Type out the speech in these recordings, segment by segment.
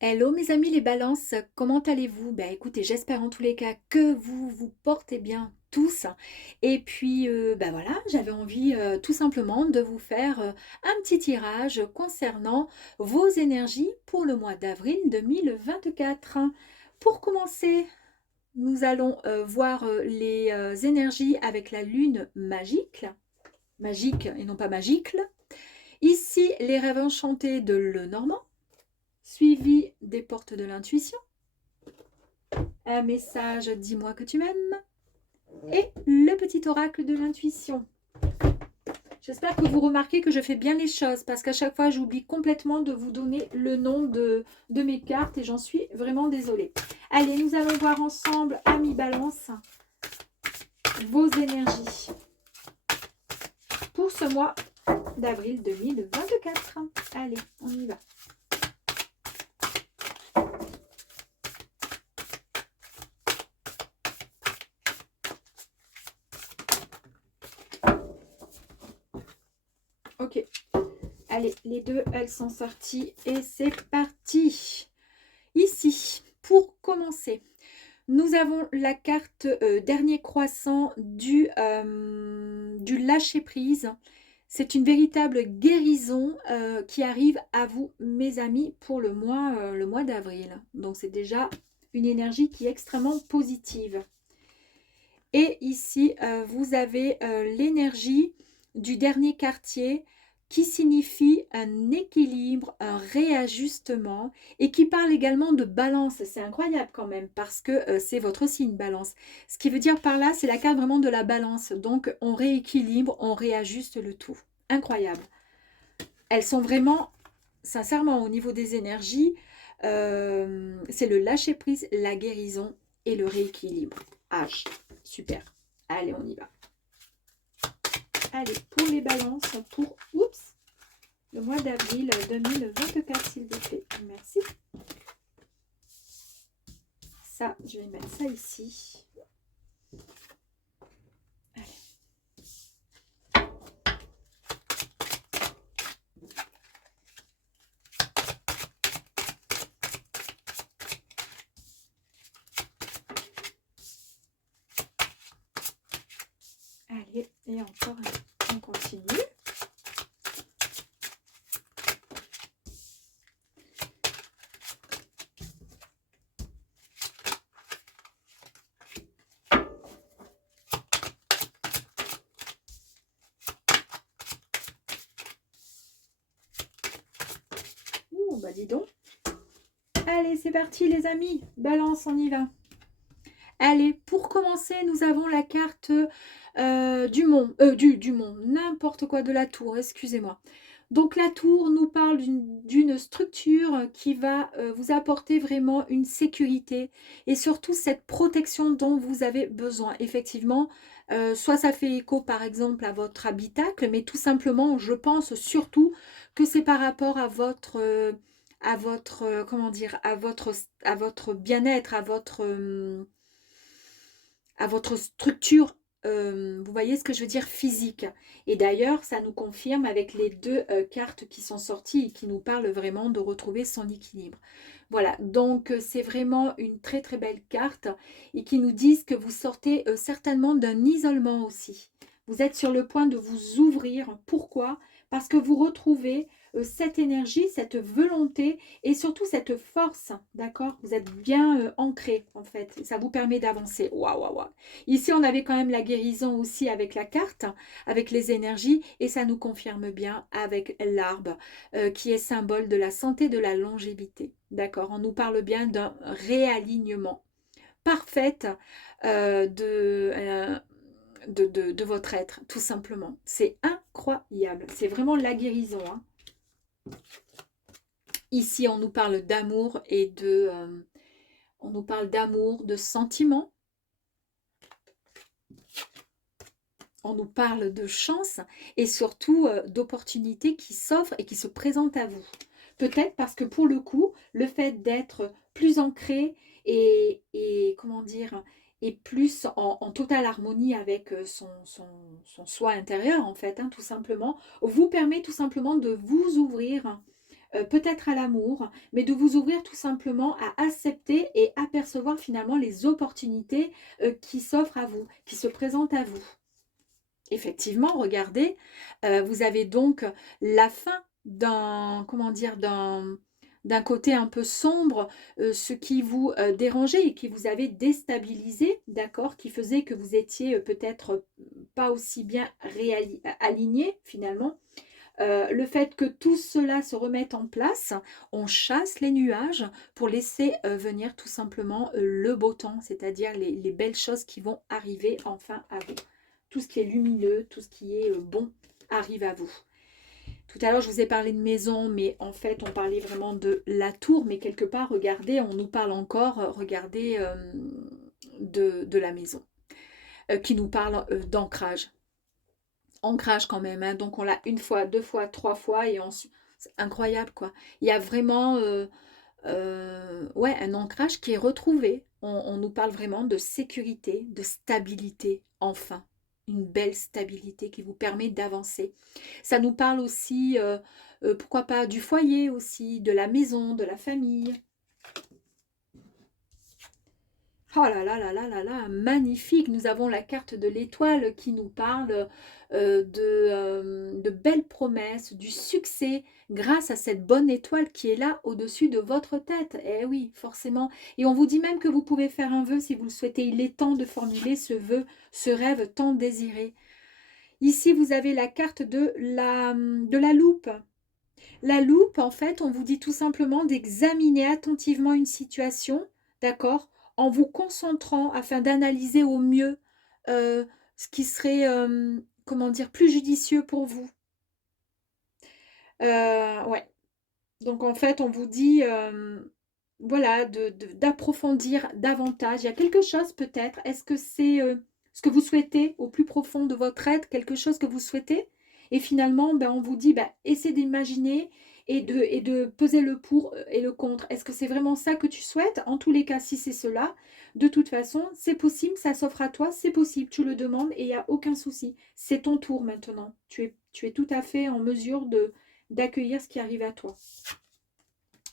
Hello mes amis les balances, comment allez-vous? Ben écoutez, j'espère en tous les cas que vous vous portez bien tous. Et puis ben voilà, j'avais envie tout simplement de vous faire un petit tirage concernant vos énergies pour le mois d'avril 2024. Pour commencer, nous allons voir les énergies avec la lune magique, magique et non pas magique. Ici, les rêves enchantés de Lenormand, suivi des portes de l'intuition, un message dis-moi que tu m'aimes et le petit oracle de l'intuition. J'espère que vous remarquez que je fais bien les choses parce qu'à chaque fois j'oublie complètement de vous donner le nom de mes cartes et j'en suis vraiment désolée. Allez, nous allons voir ensemble, amis Balance, vos énergies pour ce mois d'avril 2024. Allez, on y va. Ok. Allez, les deux, elles sont sorties et c'est parti. Ici, pour commencer, nous avons la carte dernier croissant du lâcher-prise. C'est une véritable guérison qui arrive à vous, mes amis, pour le mois d'avril. Donc, c'est déjà une énergie qui est extrêmement positive. Et ici, vous avez l'énergie du dernier quartier qui signifie un équilibre, un réajustement et qui parle également de balance. C'est incroyable quand même parce que c'est votre signe balance. Ce qui veut dire par là, c'est la carte vraiment de la balance. Donc, on rééquilibre, on réajuste le tout. Incroyable. Elles sont vraiment, sincèrement, au niveau des énergies, c'est le lâcher-prise, la guérison et le rééquilibre. H. Super. Allez, on y va. Allez, pour les balances, pour le mois d'avril 2024, s'il vous plaît. Merci. Ça, je vais mettre ça ici. Allez, et encore, on continue. Ouh, bah dis donc. Allez, c'est parti les amis. Balance, on y va. Allez, pour commencer, nous avons la carte du mont, n'importe quoi, de la tour, excusez-moi. Donc la tour nous parle d'une structure qui va vous apporter vraiment une sécurité et surtout cette protection dont vous avez besoin. Effectivement, soit ça fait écho par exemple à votre habitacle, mais tout simplement, je pense surtout que c'est par rapport à votre comment dire, à votre bien-être, à votre structure, vous voyez ce que je veux dire, physique. Et d'ailleurs, ça nous confirme avec les deux cartes qui sont sorties et qui nous parlent vraiment de retrouver son équilibre. Voilà, donc c'est vraiment une très très belle carte et qui nous disent que vous sortez certainement d'un isolement aussi. Vous êtes sur le point de vous ouvrir. Pourquoi? Parce que vous retrouvez cette énergie, cette volonté et surtout cette force, d'accord? Vous êtes bien ancré en fait. Ça vous permet d'avancer. Waouh, waouh, waouh. Ici, on avait quand même la guérison aussi avec la carte, avec les énergies et ça nous confirme bien avec l'arbre qui est symbole de la santé, de la longévité. D'accord? On nous parle bien d'un réalignement parfait de votre être, tout simplement. C'est incroyable. C'est vraiment la guérison. Hein. Ici, on nous parle d'amour et on nous parle d'amour, de sentiments. On nous parle de chance et surtout d'opportunités qui s'offrent et qui se présentent à vous. Peut-être parce que pour le coup, le fait d'être plus ancré et comment dire, et plus en totale harmonie avec son soi intérieur, en fait, hein, tout simplement, vous permet tout simplement de vous ouvrir peut-être à l'amour, mais de vous ouvrir tout simplement à accepter et apercevoir finalement les opportunités qui s'offrent à vous, qui se présentent à vous. Effectivement, regardez, vous avez donc la fin d'un, comment dire, d'un côté un peu sombre, ce qui vous dérangeait et qui vous avait déstabilisé, d'accord, qui faisait que vous étiez peut-être pas aussi bien aligné finalement. Le fait que tout cela se remette en place, on chasse les nuages pour laisser venir tout simplement le beau temps, c'est-à-dire les belles choses qui vont arriver enfin à vous. Tout ce qui est lumineux, tout ce qui est bon arrive à vous. Tout à l'heure, je vous ai parlé de maison, mais en fait, on parlait vraiment de la tour. Mais quelque part, regardez, on nous parle encore, regardez, de la maison, qui nous parle d'ancrage. Ancrage quand même, hein. Donc on l'a une fois, deux fois, trois fois, et ensuite, c'est incroyable, quoi. Il y a vraiment ouais, un ancrage qui est retrouvé. On nous parle vraiment de sécurité, de stabilité, enfin. Une belle stabilité qui vous permet d'avancer. Ça nous parle aussi, pourquoi pas, du foyer aussi, de la maison, de la famille. Oh là là là là là là, magnifique! Nous avons la carte de l'étoile qui nous parle de belles promesses, du succès grâce à cette bonne étoile qui est là au-dessus de votre tête. Eh oui, forcément. Et on vous dit même que vous pouvez faire un vœu si vous le souhaitez. Il est temps de formuler ce vœu, ce rêve tant désiré. Ici, vous avez la carte de la loupe. La loupe, en fait, on vous dit tout simplement d'examiner attentivement une situation, d'accord, en vous concentrant afin d'analyser au mieux ce qui serait, comment dire, plus judicieux pour vous. Ouais. Donc, en fait, on vous dit, voilà, d'approfondir davantage. Il y a quelque chose peut-être. Est-ce que c'est ce que vous souhaitez au plus profond de votre être, quelque chose que vous souhaitez? Et finalement, ben, on vous dit, ben, essaie d'imaginer et de peser le pour et le contre. Est-ce que c'est vraiment ça que tu souhaites? En tous les cas, si c'est cela, de toute façon, c'est possible, ça s'offre à toi, c'est possible, tu le demandes et il n'y a aucun souci. C'est ton tour maintenant. Tu es tout à fait en mesure d'accueillir ce qui arrive à toi.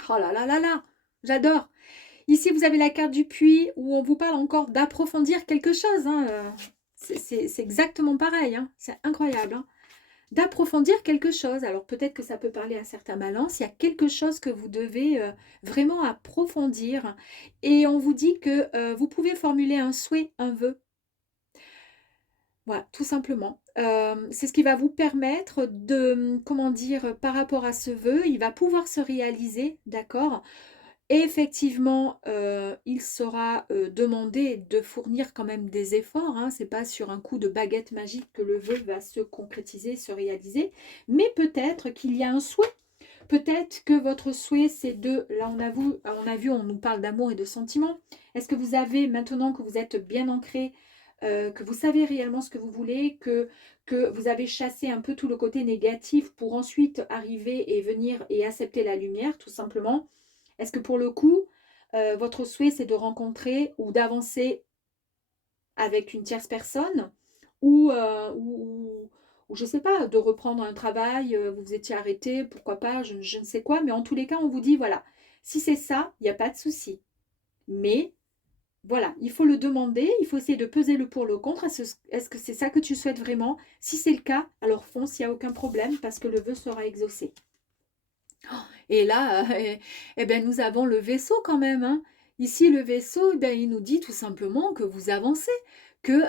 Oh là là là là, j'adore. Ici, vous avez la carte du puits où on vous parle encore d'approfondir quelque chose, hein. C'est exactement pareil, hein. C'est incroyable, hein. D'approfondir quelque chose. Alors peut-être que ça peut parler à certains balances. Il y a quelque chose que vous devez vraiment approfondir. Et on vous dit que vous pouvez formuler un souhait, un vœu. Voilà, tout simplement. C'est ce qui va vous permettre de, comment dire, par rapport à ce vœu, il va pouvoir se réaliser, d'accord? Et effectivement, il sera, demandé de fournir quand même des efforts, hein. C'est pas sur un coup de baguette magique que le vœu va se concrétiser, se réaliser. Mais peut-être qu'il y a un souhait. Peut-être que votre souhait, c'est de là, on nous parle d'amour et de sentiments. Est-ce que vous avez, maintenant que vous êtes bien ancré, que vous savez réellement ce que vous voulez, que vous avez chassé un peu tout le côté négatif pour ensuite arriver et venir et accepter la lumière, tout simplement? Est-ce que pour le coup, votre souhait, c'est de rencontrer ou d'avancer avec une tierce personne ou, ou je ne sais pas, de reprendre un travail, vous vous étiez arrêté, pourquoi pas, je ne sais quoi, mais en tous les cas, on vous dit, voilà, si c'est ça, il n'y a pas de souci. Mais voilà, il faut le demander, il faut essayer de peser le pour le contre. Est-ce que c'est ça que tu souhaites vraiment? Si c'est le cas, alors fonce, il n'y a aucun problème parce que le vœu sera exaucé. Et là, eh ben, nous avons le vaisseau quand même, hein. Ici, le vaisseau, eh ben, il nous dit tout simplement que vous avancez, que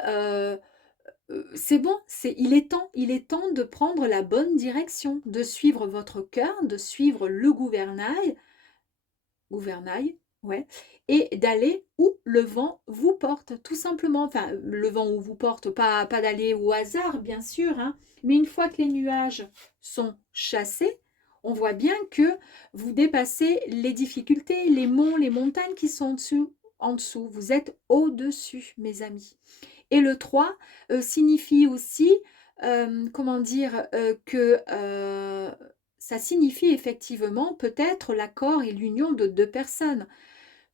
c'est bon, il est temps de prendre la bonne direction, de suivre votre cœur, de suivre le gouvernail, ouais, et d'aller où le vent vous porte, tout simplement. Enfin, le vent où vous porte, pas d'aller au hasard, bien sûr, hein, mais une fois que les nuages sont chassés, on voit bien que vous dépassez les difficultés, les monts, les montagnes qui sont en dessous. Vous êtes au-dessus, mes amis. Et le 3 signifie aussi, comment dire, que ça signifie effectivement peut-être l'accord et l'union de 2 personnes.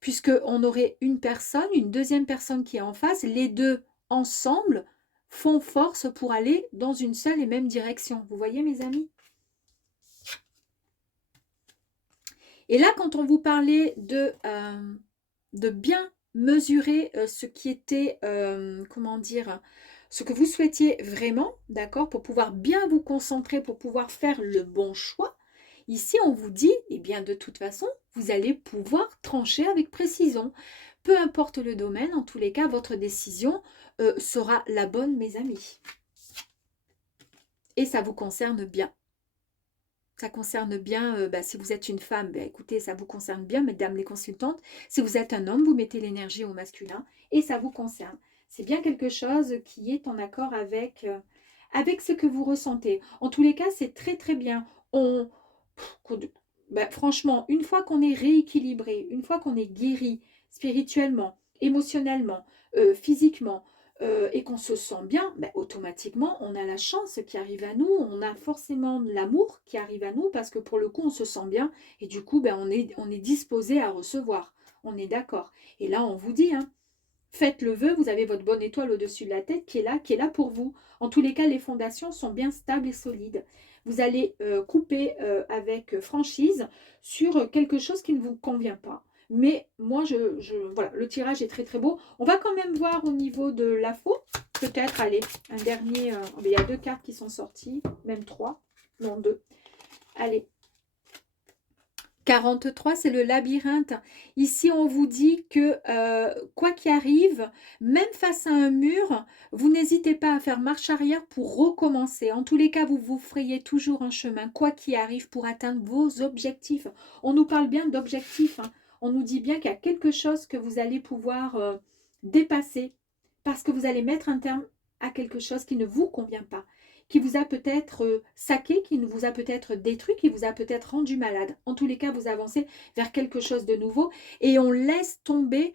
Puisqu'on aurait une personne, une deuxième personne qui est en face, les 2 ensemble font force pour aller dans une seule et même direction. Vous voyez mes amis? Et là, quand on vous parlait de bien mesurer ce qui était, comment dire, ce que vous souhaitiez vraiment, d'accord, pour pouvoir bien vous concentrer, pour pouvoir faire le bon choix, ici, on vous dit, eh bien, de toute façon, vous allez pouvoir trancher avec précision. Peu importe le domaine, en tous les cas, votre décision sera la bonne, mes amis. Et ça vous concerne bien. Ça concerne bien, si vous êtes une femme, écoutez, ça vous concerne bien, mesdames les consultantes. Si vous êtes un homme, vous mettez l'énergie au masculin et ça vous concerne. C'est bien quelque chose qui est en accord avec ce que vous ressentez. En tous les cas, c'est très très bien. Franchement, une fois qu'on est rééquilibré, une fois qu'on est guéri spirituellement, émotionnellement, physiquement, et qu'on se sent bien, automatiquement, on a la chance qui arrive à nous, on a forcément l'amour qui arrive à nous parce que pour le coup, on se sent bien et du coup, on est disposé à recevoir. On est d'accord. Et là, on vous dit, hein, faites le vœu, vous avez votre bonne étoile au-dessus de la tête qui est là pour vous. En tous les cas, les fondations sont bien stables et solides. Vous allez couper avec franchise sur quelque chose qui ne vous convient pas. Mais moi, voilà, le tirage est très très beau. On va quand même voir au niveau de la faux. Peut-être, allez, un dernier. Il y a 2 cartes qui sont sorties, même 3. Non, 2. Allez. 43, c'est le labyrinthe. Ici, on vous dit que quoi qu'il arrive, même face à un mur, vous n'hésitez pas à faire marche arrière pour recommencer. En tous les cas, vous vous frayez toujours un chemin, quoi qu'il arrive, pour atteindre vos objectifs. On nous parle bien d'objectifs, hein. On nous dit bien qu'il y a quelque chose que vous allez pouvoir dépasser parce que vous allez mettre un terme à quelque chose qui ne vous convient pas, qui vous a peut-être saqué, qui vous a peut-être détruit, qui vous a peut-être rendu malade. En tous les cas, vous avancez vers quelque chose de nouveau et on laisse tomber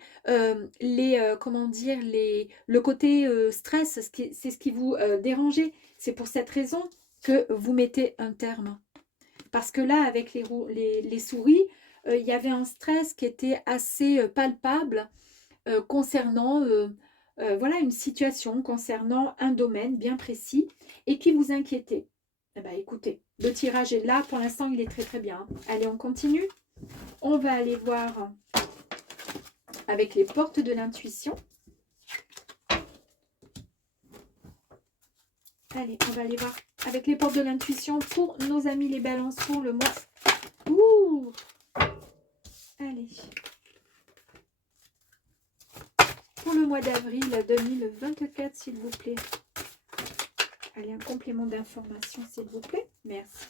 comment dire, le côté stress, c'est ce qui vous dérangeait. C'est pour cette raison que vous mettez un terme. Parce que là, avec les souris, il y avait un stress qui était assez palpable concernant voilà, une situation, concernant un domaine bien précis et qui vous inquiétait. Eh bien, écoutez, le tirage est là. Pour l'instant, il est très très bien. Allez, on continue. On va aller voir avec les portes de l'intuition. Allez, on va aller voir avec les portes de l'intuition pour nos amis les balances pour le mois. Ouh! Allez. Pour le mois d'avril 2024, s'il vous plaît. Allez, un complément d'information, s'il vous plaît. Merci.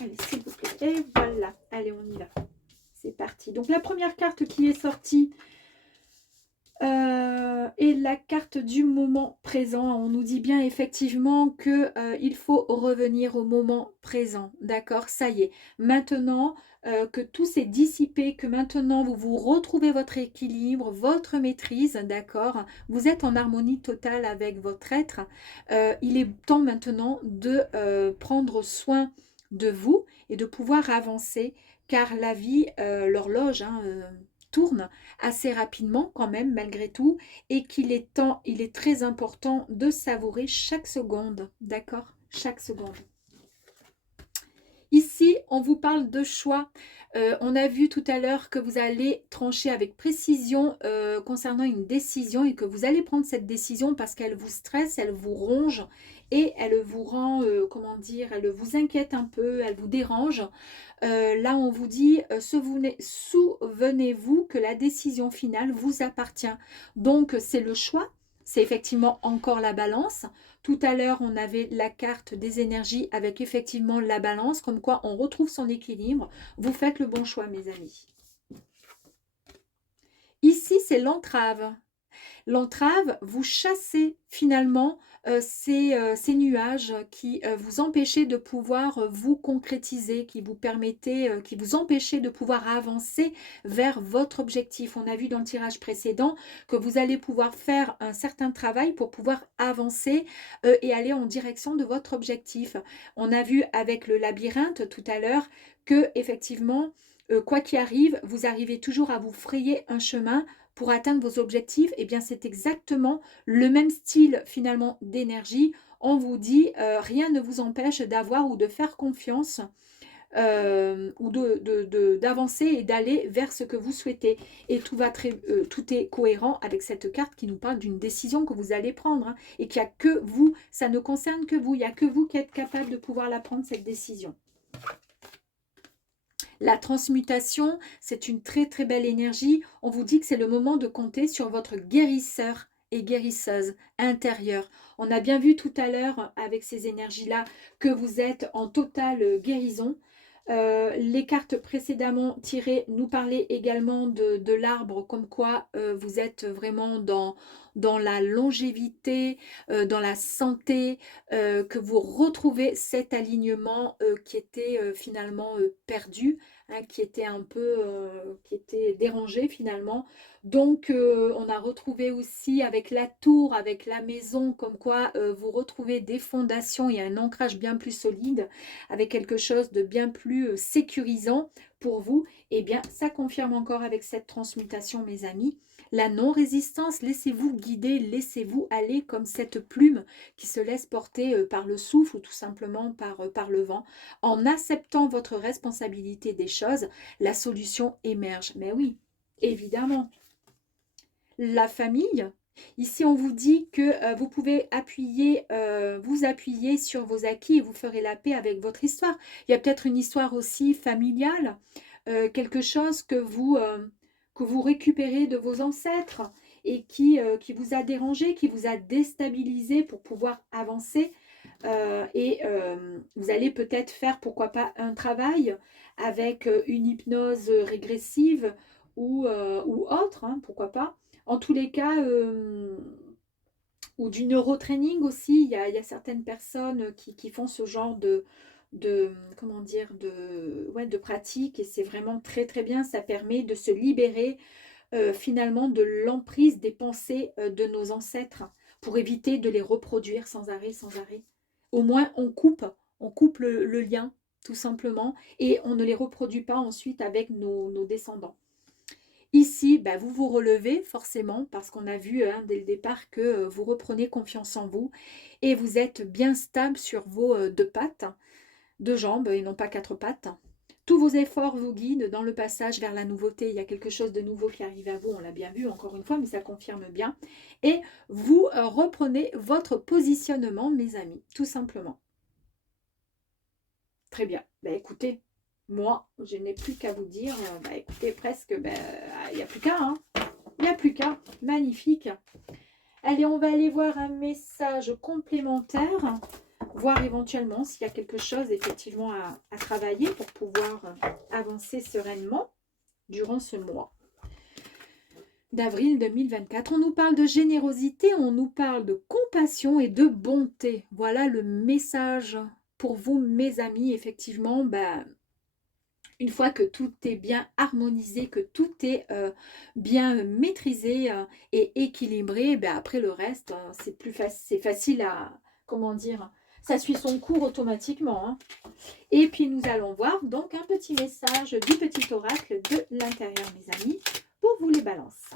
Allez, s'il vous plaît. Et voilà. Allez, on y va. C'est parti. Donc, la première carte qui est sortie est la carte du moment présent. On nous dit bien effectivement qu'il faut revenir au moment présent. D'accord? Ça y est. Maintenant que tout s'est dissipé, que maintenant vous retrouvez votre équilibre, votre maîtrise, d'accord? Vous êtes en harmonie totale avec votre être. Il est temps maintenant de prendre soin de vous et de pouvoir avancer car la vie, l'horloge, tourne assez rapidement quand même malgré tout et qu'il est temps, il est très important de savourer chaque seconde, d'accord? Chaque seconde. Ici, on vous parle de choix. On a vu tout à l'heure que vous allez trancher avec précision concernant une décision et que vous allez prendre cette décision parce qu'elle vous stresse, elle vous ronge et elle vous rend, comment dire, elle vous inquiète un peu, elle vous dérange. Là, on vous dit, souvenez-vous que la décision finale vous appartient. Donc, c'est le choix. C'est effectivement encore la balance. Tout à l'heure, on avait la carte des énergies avec effectivement la balance, comme quoi on retrouve son équilibre. Vous faites le bon choix, mes amis. Ici, c'est l'entrave. L'entrave, vous chassez finalement ces nuages qui vous empêchaient de pouvoir vous concrétiser, qui vous empêchaient de pouvoir avancer vers votre objectif. On a vu dans le tirage précédent que vous allez pouvoir faire un certain travail pour pouvoir avancer et aller en direction de votre objectif. On a vu avec le labyrinthe tout à l'heure que effectivement, quoi qu'il arrive, vous arrivez toujours à vous frayer un chemin pour atteindre vos objectifs. Et bien c'est exactement le même style finalement d'énergie. On vous dit rien ne vous empêche d'avoir ou de faire confiance ou d'avancer et d'aller vers ce que vous souhaitez. Et tout est cohérent avec cette carte qui nous parle d'une décision que vous allez prendre hein, et qu'il n'y a que vous, ça ne concerne que vous, il n'y a que vous qui êtes capable de pouvoir la prendre cette décision. La transmutation, c'est une très très belle énergie. On vous dit que c'est le moment de compter sur votre guérisseur et guérisseuse intérieure. On a bien vu tout à l'heure avec ces énergies-là que vous êtes en totale guérison. Les cartes précédemment tirées nous parlaient également de l'arbre, comme quoi vous êtes vraiment dans la longévité, dans la santé, que vous retrouvez cet alignement qui était finalement perdu, hein, qui était un peu qui était dérangé finalement. Donc on a retrouvé aussi avec la tour, avec la maison, comme quoi vous retrouvez des fondations et un ancrage bien plus solide, avec quelque chose de bien plus sécurisant pour vous. Et bien ça confirme encore avec cette transmutation mes amis. La non-résistance, laissez-vous guider, laissez-vous aller comme cette plume qui se laisse porter par le souffle ou tout simplement par le vent. En acceptant votre responsabilité des choses, la solution émerge. Mais oui, évidemment. La famille, ici on vous dit que vous pouvez vous appuyer sur vos acquis et vous ferez la paix avec votre histoire. Il y a peut-être une histoire aussi familiale, quelque chose que vous récupérez de vos ancêtres et qui vous a dérangé, qui vous a déstabilisé pour pouvoir avancer. Vous allez peut-être faire, pourquoi pas, un travail avec une hypnose régressive ou autre, hein, pourquoi pas. En tous les cas, ou du neurotraining aussi, il y a certaines personnes qui font ce genre comment dire, ouais, de pratique et c'est vraiment très très bien, ça permet de se libérer finalement de l'emprise des pensées de nos ancêtres pour éviter de les reproduire sans arrêt, sans arrêt. Au moins on coupe le lien tout simplement et on ne les reproduit pas ensuite avec nos descendants. Ici, bah, vous vous relevez forcément parce qu'on a vu hein, dès le départ que vous reprenez confiance en vous et vous êtes bien stable sur vos deux pattes, deux jambes et non pas quatre pattes. Tous vos efforts vous guident dans le passage vers la nouveauté. Il y a quelque chose de nouveau qui arrive à vous, on l'a bien vu encore une fois, mais ça confirme bien. Et vous reprenez votre positionnement, mes amis, tout simplement. Très bien. Bah, écoutez, moi, je n'ai plus qu'à vous dire, bah, écoutez, presque, bah, il n'y a plus qu'à, hein. Il n'y a plus qu'à. Magnifique. Allez, on va aller voir un message complémentaire, voir éventuellement s'il y a quelque chose effectivement à travailler pour pouvoir avancer sereinement durant ce mois d'avril 2024. On nous parle de générosité, on nous parle de compassion et de bonté. Voilà le message pour vous, mes amis. Effectivement, bah, une fois que tout est bien harmonisé, que tout est bien maîtrisé et équilibré, ben après le reste, c'est facile à, comment dire, ça suit son cours automatiquement. Hein. Et puis nous allons voir donc un petit message du petit oracle de l'intérieur, mes amis, pour vous les balances.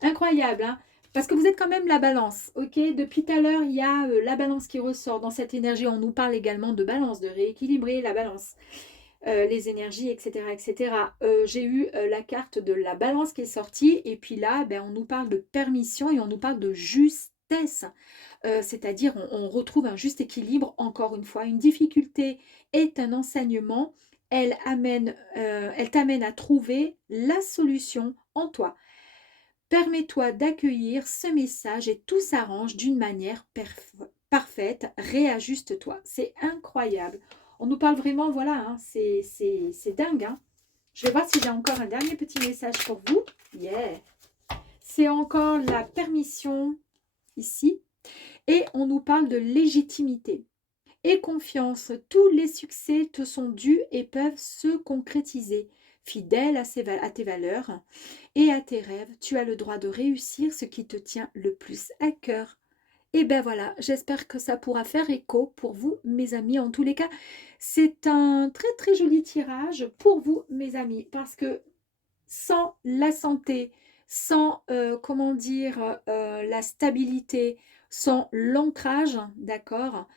Incroyable, hein, parce que vous êtes quand même la balance, ok? Depuis tout à l'heure, il y a la balance qui ressort dans cette énergie. On nous parle également de balance, de rééquilibrer la balance. Les énergies, etc. etc. J'ai eu la carte de la balance qui est sortie et puis là, ben, on nous parle de permission et on nous parle de justesse. C'est-à-dire on retrouve un juste équilibre, encore une fois. Une difficulté est un enseignement. Elle t'amène à trouver la solution en toi. Permets-toi d'accueillir ce message et tout s'arrange d'une manière parfaite. Réajuste-toi. C'est incroyable. On nous parle vraiment, voilà, hein, c'est dingue. Hein. Je vais voir si j'ai encore un dernier petit message pour vous. Yeah. C'est encore la permission ici. Et on nous parle de légitimité. Aie confiance, tous les succès te sont dus et peuvent se concrétiser. Fidèle à tes valeurs et à tes rêves, tu as le droit de réussir ce qui te tient le plus à cœur. Et ben voilà, j'espère que ça pourra faire écho pour vous, mes amis. En tous les cas, c'est un très très joli tirage pour vous, mes amis, parce que sans la santé, sans, comment dire, la stabilité, sans l'ancrage, d'accord?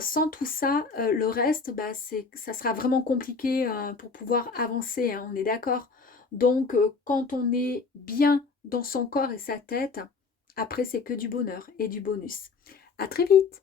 Sans tout ça, le reste, bah, ça sera vraiment compliqué, pour pouvoir avancer, hein, on est d'accord? Donc quand on est bien dans son corps et sa tête, après c'est que du bonheur et du bonus. À très vite!